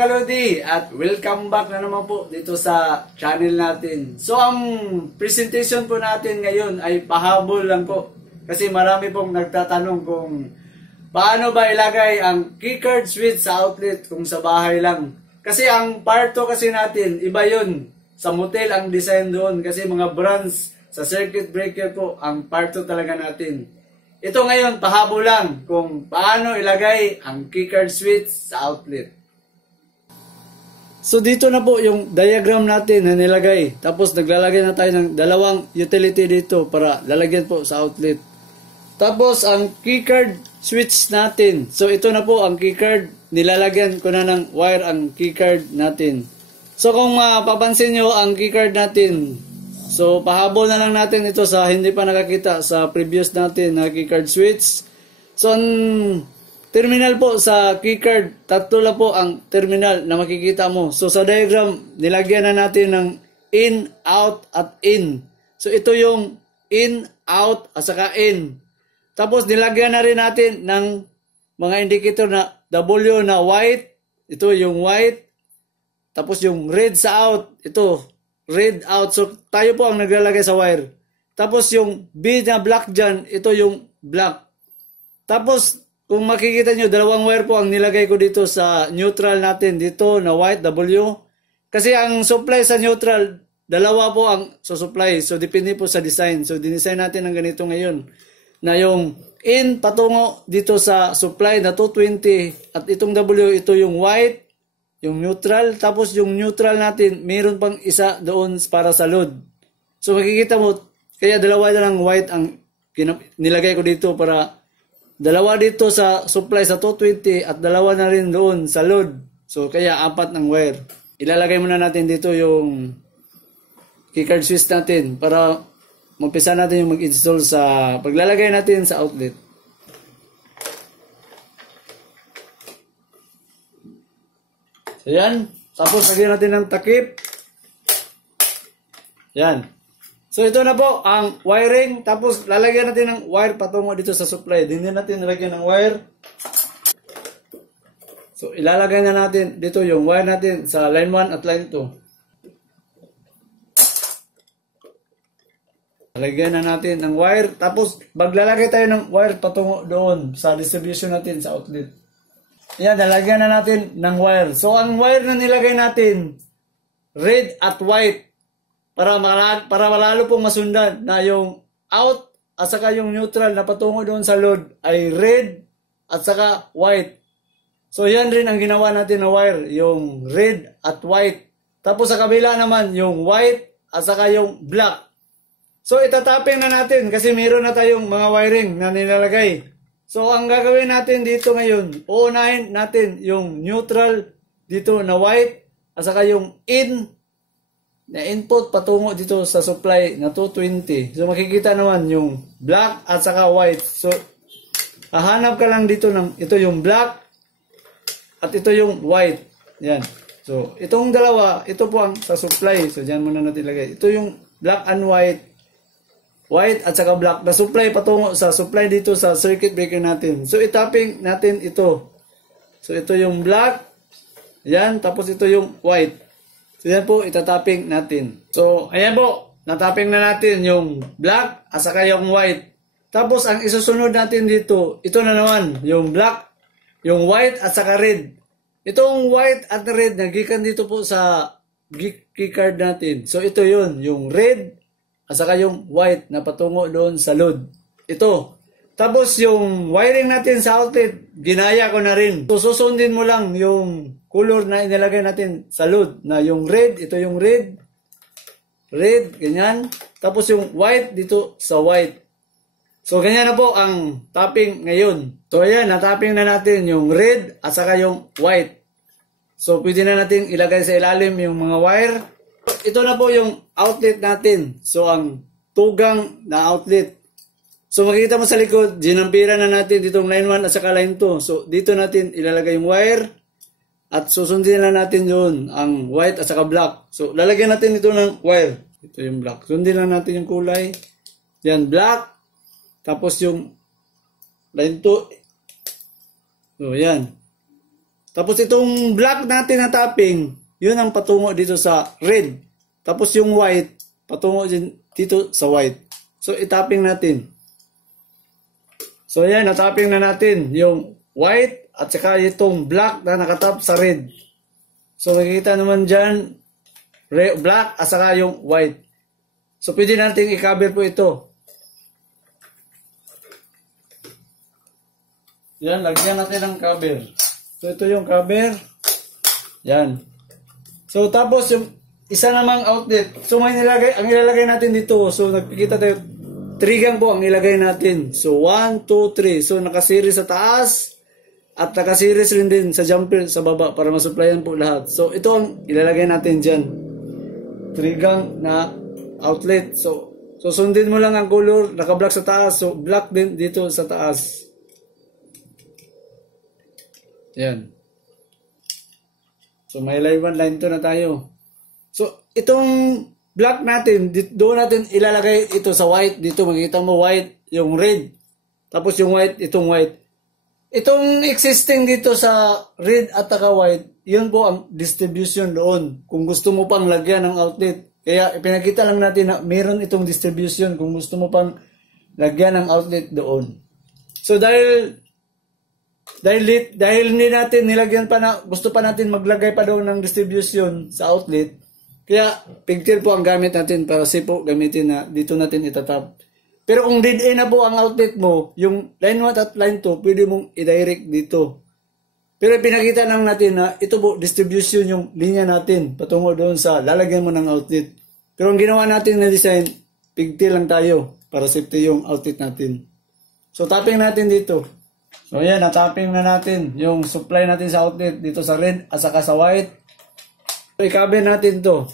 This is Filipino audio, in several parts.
Kalodi at welcome back na naman po dito sa channel natin. So ang presentation po natin ngayon ay pahabol lang po kasi marami pong nagtatanong kung paano ba ilagay ang keycard switch sa outlet kung sa bahay lang. Kasi ang part 2 kasi natin, iba yun. Sa motel ang design doon kasi mga brands sa circuit breaker po ang part 2 talaga natin. Ito ngayon, pahabol lang kung paano ilagay ang keycard switch sa outlet. So dito na po yung diagram natin na nilagay. Tapos naglalagay na tayo ng dalawang utility dito para lalagyan po sa outlet. Tapos ang keycard switch natin. So ito na po ang keycard. Nilalagyan ko na ng wire ang keycard natin. So kung mapapansin nyo ang keycard natin, so pahabol na lang natin ito sa hindi pa nakakita sa previous natin na keycard switch. So ang terminal po sa keycard, tatlo lang po ang terminal na makikita mo. So sa diagram, nilagyan na natin ng in, out, at in. So ito yung in, out, at saka in. Tapos nilagyan na rin natin ng mga indicator na W na white. Ito yung white. Tapos yung red sa out. Ito, red out. So tayo po ang naglalagay sa wire. Tapos yung B na black dyan, ito yung black. Tapos kung makikita nyo, dalawang wire po ang nilagay ko dito sa neutral natin. Dito na white, W. Kasi ang supply sa neutral, dalawa po ang supply. So, depende po sa design. So, dinesign natin ng ganito ngayon. Na yung in patungo dito sa supply na 220. At itong W, ito yung white, yung neutral. Tapos yung neutral natin, mayroon pang isa doon para sa load. So, makikita mo, kaya dalawa na lang white ang nilagay ko dito para dalawa dito sa supply sa 220 at dalawa na rin doon sa load. So, kaya apat ng wire. Ilalagay muna natin dito yung keycard switch natin para mampisa natin yung mag-install sa paglalagay natin sa outlet. So, yan. Tapos, lagyan natin ng takip. Yan. So ito na po ang wiring, tapos lalagyan natin ng wire patungo dito sa supply. Din natin nalagyan ng wire. So ilalagay na natin dito yung wire natin sa line 1 at line 2. Lalagyan na natin ng wire, tapos maglalagay tayo ng wire patungo doon sa distribution natin sa outlet. Yan, lalagyan na natin ng wire. So ang wire na nilagay natin, red at white. Para malalo pong masundan na yung out at saka yung neutral na patungo doon sa load ay red at saka white. So yan rin ang ginawa natin na wire, yung red at white. Tapos sa kabila naman yung white at saka yung black. So itatapping na natin kasi meron na tayong mga wiring na nilalagay. So ang gagawin natin dito ngayon, uunahin natin yung neutral dito na white at saka yung in na input patungo dito sa supply na 220. So makikita naman yung black at saka white. So hahanap ka lang dito ng ito yung black at ito yung white. Yan. So itong dalawa, ito po ang sa supply. So diyan muna natin lagay. Ito yung black and white. White at saka black na supply patungo sa supply dito sa circuit breaker natin. So itapping natin ito. So ito yung black. Yan. Tapos ito yung white. So yan po, itatapping natin. So, ayan po, natapping na natin yung black at saka yung white. Tapos, ang isusunod natin dito, ito na naman, yung black, yung white at saka red. Itong white at red, nagikan dito po sa keycard natin. So, ito yun, yung red at saka yung white na patungo doon sa load. Ito. Tapos, yung wiring natin sa outlet, ginaya ko na rin. So, susundin mo lang yung color na inilagay natin sa load na yung red, ito yung red, ganyan. Tapos yung white dito sa white. So ganyan na po ang tapping ngayon. So ayan, na-tapping na natin yung red at saka yung white. So pwede na natin ilagay sa ilalim yung mga wire. Ito na po yung outlet natin. So ang tugang na outlet. So makikita mo sa likod, ginampiran na natin ditong line 1 at saka line 2. So dito natin ilalagay yung wire. At susundin na natin yun, ang white at saka black. So, lalagyan natin ito ng wire. Ito yung black. Sundin na natin yung kulay. Yan, black. Tapos yung line 2. So, yan. Tapos itong black natin na tapping, yun ang patungo dito sa red. Tapos yung white, patungo dito sa white. So itapping natin. So yan, natapping na natin yung white at saka itong black na nakatap sa red. So nakikita naman dyan, black at saka yung white. So pwede natin i-cover po ito. Yan, lagyan natin ng cover. So ito yung cover. Yan. So tapos yung isa namang outlet. So may nilagay, ang ilalagay natin dito. So nagpikita tayo, 3 gang po ang ilagay natin. So 1, 2, 3. So nakasiris sa taas at nakasiris rin din sa jumper sa baba para masupplyan po lahat. So ito ang ilalagay natin dyan. 3 gang na outlet. So sundin mo lang ang color, naka-black sa taas. So black din dito sa taas. Yan. So may line 1, line 2 na tayo. So itong black natin, doon natin ilalagay ito sa white. Dito makikita mo white, yung red. Tapos yung white, itong white. Itong existing dito sa red at saka white, yun po ang distribution doon. Kung gusto mo pang lagyan ng outlet. Kaya ipinakita lang natin na meron itong distribution kung gusto mo pang lagyan ng outlet doon. So dahil hindi natin nilagyan pa na, gusto pa natin maglagay pa doon ng distribution sa outlet, kaya pigtail po ang gamit natin para po gamitin na dito natin itatap. Pero kung dead end na po ang outlet mo, yung line 1 at line 2, pwede mong i-direct dito. Pero pinakita lang natin na ito po distribution yung linya natin patungo doon sa lalagyan mo ng outlet. Pero ang ginawa natin na design, pigtail lang tayo para safety yung outlet natin. So tapping natin dito. So yan, natapping na natin yung supply natin sa outlet dito sa red at saka sa white. So i-cover natin to.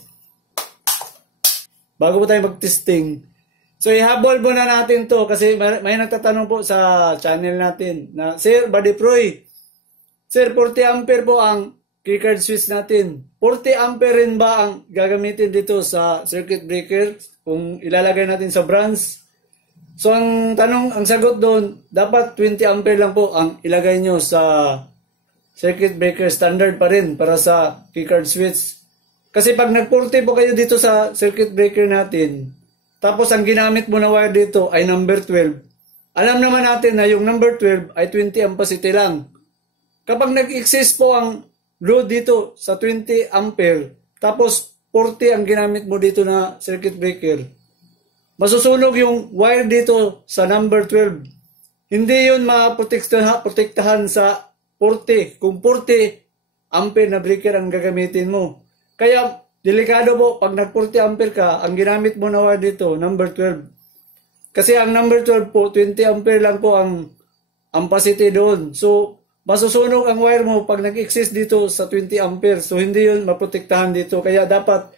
Bago po tayo mag-testing. So ihabol muna natin to kasi may nagtatanong po sa channel natin na, Sir, Buddy Proy, Sir, 40 ampere po ang keycard switch natin. 40 ampere rin ba ang gagamitin dito sa circuit breaker kung ilalagay natin sa branch? So ang sagot doon, dapat 20 ampere lang po ang ilagay nyo sa circuit breaker, standard pa rin para sa keycard switch. Kasi pag nag-40 po kayo dito sa circuit breaker natin, tapos ang ginamit mo na wire dito ay number 12, alam naman natin na yung number 12 ay 20 ampacity lang. Kapag nag-exist po ang load dito sa 20 ampere, tapos 40 ang ginamit mo dito na circuit breaker, masusunog yung wire dito sa number 12. Hindi yun maprotektahan sa 40. Kung 40 ampere na breaker ang gagamitin mo. Kaya, delikado po, pag nag 40 ampere ka, ang ginamit mo na wire dito, number 12. Kasi ang number 12 po, 20 ampere lang po ang ampacity doon. So, masusunog ang wire mo pag nag-exist dito sa 20 ampere. So, hindi yun maprotektahan dito. Kaya, dapat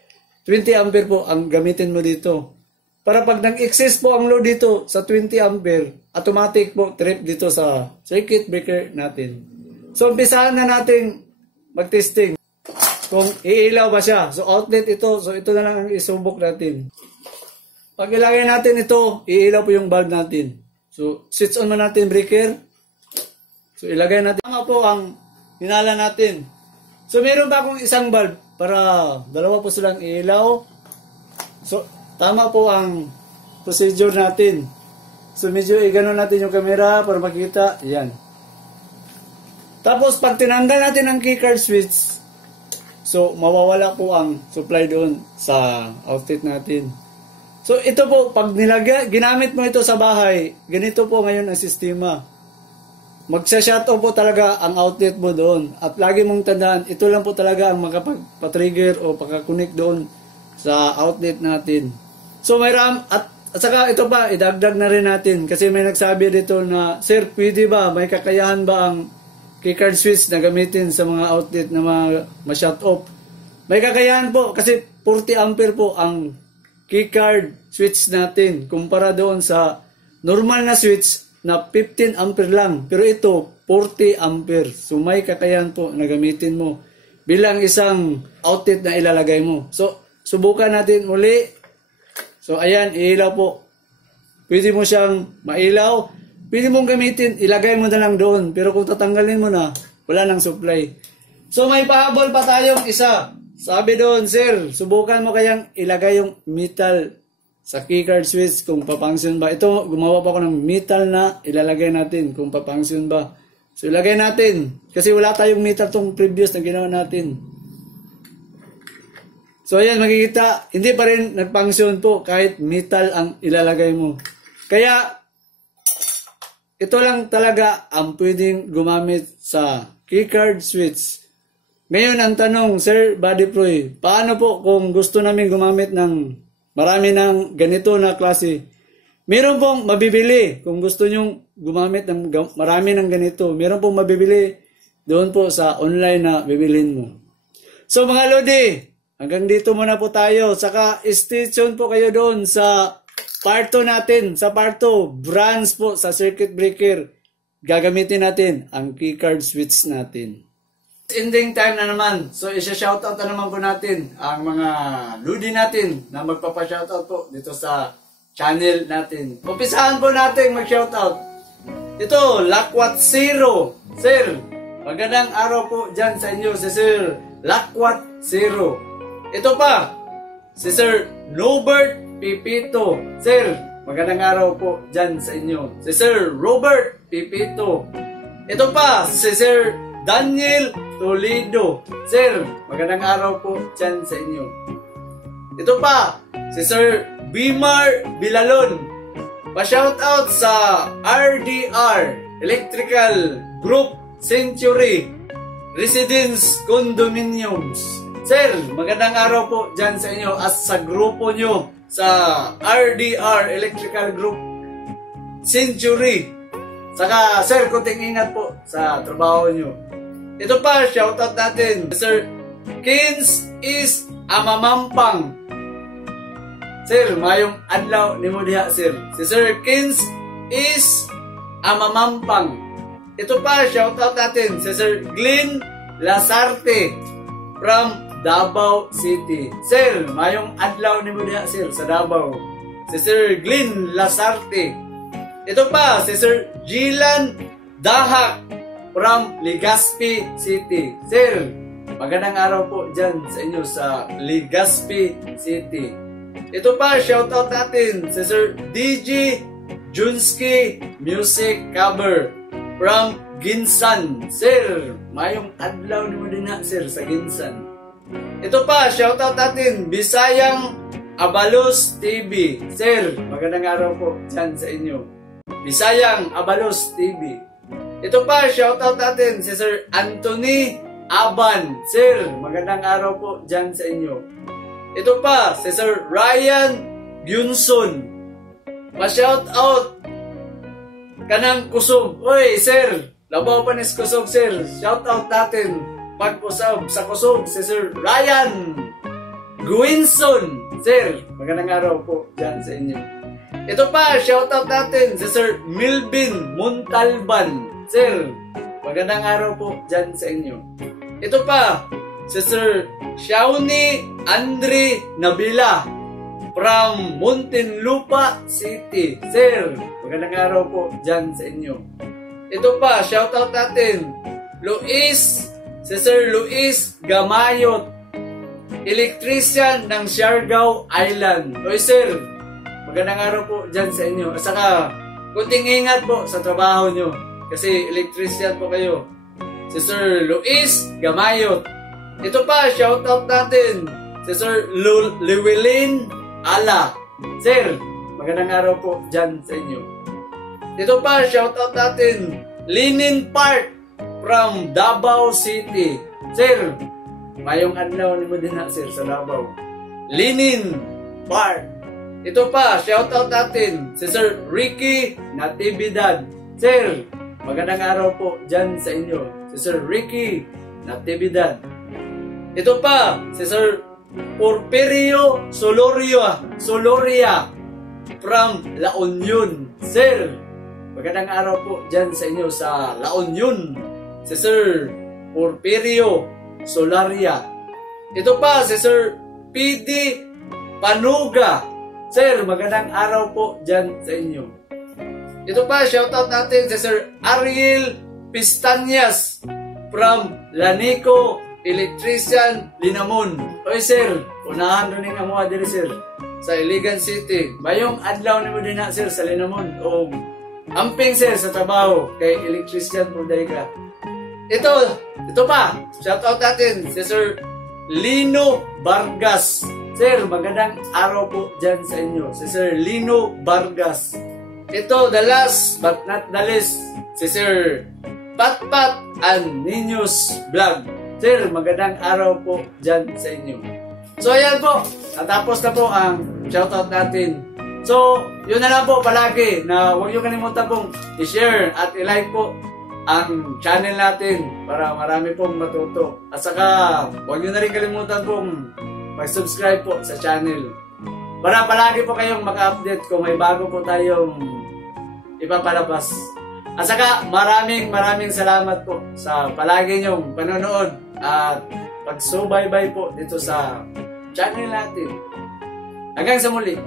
20 ampere po ang gamitin mo dito. Para pag nag-exist po ang load dito sa 20 ampere, automatic po trip dito sa circuit breaker natin. So, umpisahan na natin mag-testing kung iilaw ba siya. So, outlet ito. So, ito na lang ang isubok natin. Pag ilagay natin ito, iilaw po yung bulb natin. So, switch on mo natin breaker. So, ilagay natin. Tama po ang hinala natin. So, meron ba akong isang bulb para dalawa po silang iilaw? So, tama po ang procedure natin. So medyo i-ganon natin yung camera para makita. Yan. Tapos pag tinanggal natin ang keycard switch, so mawawala po ang supply doon sa outlet natin. So ito po, pag ginamit mo ito sa bahay, ganito po ngayon ang sistema. Magsa-shut off po talaga ang outlet mo doon. At lagi mong tandaan, ito lang po talaga ang makapag-trigger o pagka-connect doon sa outlet natin. So may RAM at saka ito pa, idagdag na rin natin kasi may nagsabi dito na, Sir, pwede ba, may kakayahan ba ang keycard switch na gamitin sa mga outlet na ma-shut off? May kakayahan po kasi 40 ampere po ang keycard switch natin kumpara doon sa normal na switch na 15 ampere lang. Pero ito, 40 ampere. So may kakayahan po na gamitin mo bilang isang outlet na ilalagay mo. So subukan natin uli. So, ayan, iilaw po. Pwede mo siyang mailaw. Pwede mong gamitin, ilagay mo na lang doon. Pero kung tatanggalin mo na, Wala nang supply. So may pahabol pa tayong isa. Sabi doon, sir, subukan mo kayang ilagay yung metal sa keycard switch kung papunction ba. Ito, gumawa pa ako ng metal na ilalagay natin kung papunction ba. So ilagay natin. Kasi wala tayong metal tong previous na ginawa natin. So ayan, makikita, hindi pa rin nagpunction po kahit metal ang ilalagay mo. Kaya, ito lang talaga ang pwedeng gumamit sa keycard switch. Ngayon ang tanong, Sir Buddy Proy, paano po kung gusto namin gumamit ng marami ng ganito na klase? Meron pong mabibili kung gusto nyong gumamit ng marami ng ganito. Meron pong mabibili doon po sa online na bibilhin mo. So mga Lodi, hanggang dito muna po tayo. Saka stay tuned po kayo doon sa part 2 natin. Sa part 2, branch po sa circuit breaker. Gagamitin natin ang keycard switch natin. Ending time na naman. So isa-shoutout na naman po natin ang mga Lodi natin na magpapa-shoutout po dito sa channel natin. Umpisahan po natin mag-shoutout. Ito, Lakwat Zero. Sir, magandang araw po dyan sa inyo si Sir Lakwat Zero. Ito pa, si Sir Robert Pipito. Sir, magandang araw po dyan sa inyo. Si Sir Robert Pipito. Ito pa, si Sir Daniel Toledo. Sir, magandang araw po dyan sa inyo. Ito pa, si Sir Bimar Bilalon. Pa-shoutout sa RDR Electrical Group Century Residence Condominiums. Sir, magandang araw po dyan sa inyo at sa grupo nyo sa RDR Electrical Group Century. Saka, sir, kunting ingat po sa trabaho nyo. Ito pa, shoutout natin, Sir Kins is Amamampang. Sir, mayong adlaw ni mo diha, sir. Si Sir Kins is Amamampang. Ito pa, shoutout natin, si Sir Glenn Lasarte from Davao City. Sir, mayong adlaw ni mo diha, sir, sa Davao. Si Sir Glenn Lasarte. Ito pa, si Sir Gilan Dahak from Legazpi City. Sir, magandang araw po dyan sa inyo sa Legazpi City. Ito pa, shoutout natin si Sir DJ Junski Music Cover from Ginsan. Sir, mayong adlaw ni mo din na, sir, sa Ginsan. Ito pa, shoutout natin Bisayang Abalos TV. Sir, magandang araw po dyan sa inyo. Bisayang Abalos TV. Ito pa, shoutout natin si Sir Anthony Aban. Sir, magandang araw po dyan sa inyo. Ito pa, si Sir Ryan Gyunson. Pa-shoutout kanang kusog. Oy, sir, labaw pa nis kusog, sir. Shoutout natin pagkusog sa kusog si Sir Ryan Gwinson. Sir, magandang araw po dyan sa inyo. Ito pa, shoutout natin si Sir Milvin Montalban. Sir, magandang araw po dyan sa inyo. Ito pa, si Sir Shawnee Andre Nabila from Muntinlupa City. Sir, magandang araw po dyan sa inyo. Ito pa, shoutout natin si Sir Luis Gamayot, electrician ng Siargao Island. Oy sir, magandang araw po dyan sa inyo. At saka, kunting ingat po sa trabaho nyo. Kasi electrician po kayo. Si Sir Luis Gamayot. Ito pa, shoutout natin si Sir Llewellyn Ala. Sir, magandang araw po dyan sa inyo. Ito pa, shoutout natin Linin Park from Davao City. Sir, mayong adlaw ni mo din na, sir, sa Davao. Linin Park. Ito pa, shoutout natin si Sir Ricky Natividad. Sir, magandang araw po dyan sa inyo. Si Sir Ricky Natividad. Ito pa, si Sir Porfirio Soloria from La Union. Sir, magandang araw po dyan sa inyo sa La Union. Si Sir Porfirio Solaria. Ito pa, si Sir PD Panuga. Sir, magandang araw po dyan sa inyo. Ito pa, shoutout natin si Sir Ariel Pistanyas from Lanico Electrician Linamon. Oy sir, unahan rin nga mo diri sir sa Iligan City. Bayong adlaw ni mo din na sir sa Linamon o amping sir sa trabaho kay electrician po dahil ka. Ito pa, shout out natin si Sir Lino Vargas. Sir, magandang araw po dyan sa inyo. Si Sir Lino Vargas. Ito, the last but not the least, si Sir Patpat and Ninyos Vlog. Sir, magandang araw po dyan sa inyo. So, ayan po. Natapos na po ang shoutout natin. So, yun na lang po palagi na huwag nyo kalimutan pong i-share at i-like po ang channel natin para marami pong matuto. At saka, huwag nyo na rin kalimutan pong mag-subscribe po sa channel. Para palagi po kayong maka-update kung may bago po tayong ipapalabas. At saka, maraming salamat po sa palagi nyong panonood at pagsubaybay po dito sa channel natin. Hanggang sa muli.